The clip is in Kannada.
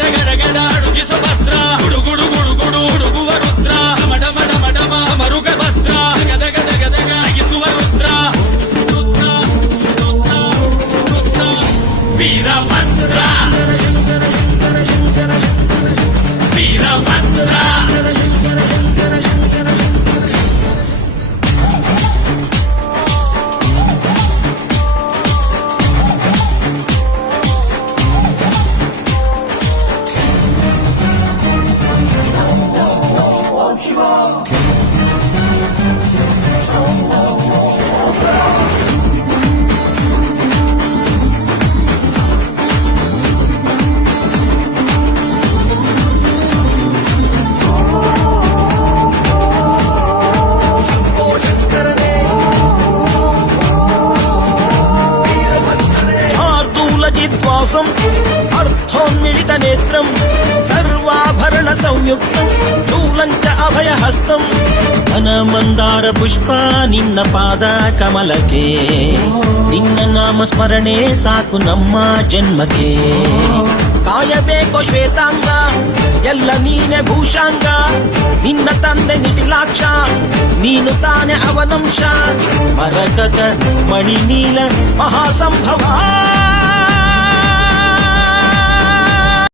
ಗಡ ಗಡ ಗಡ ಅಡುಗಿ ಸುಭದ್ರ ಗುಡುಗುಡು ಗುಡುಗುಡು ಹುಡುಗುವ ರುದ್ರ ಮಡಮ ಡಮ ಡಮ ಮರುಗ ಭದ್ರ ಗದಗ ಗದಗ ಅಗಿಸುವ ರುದ್ರ ರುದ್ರ ರುದ್ರ ರುದ್ರ ವೀರಭದ್ರ ವೀರಭದ್ರ అర్థోన్మిళిత నేత్రం సర్వాభరణ సంయుక్తం శూలంచ అభయహస్తం ಘನ ಮಂದಾರ ಪುಷ್ಪ ನಿನ್ನ ಪಾದ ಕಮಲಕ್ಕೆ ನಿನ್ನ ನಾಮ ಸ್ಮರಣೆ ಸಾಕು ನಮ್ಮ ಜನ್ಮಕ್ಕೆ ಕಾಯಬೇಕೋ ಶ್ವೇತಾಂಗ ಎಲ್ಲ ನೀನೆ ಭೂಷಾಂಗ ನಿನ್ನ ತಂದೆ ನಿಟಿಲಾಕ್ಷ ನೀನು ತಾನೆ ಅವನಂಶ ಮರಕತ ಮಣಿ ನೀಲ ಮಹಾಸಂಭವ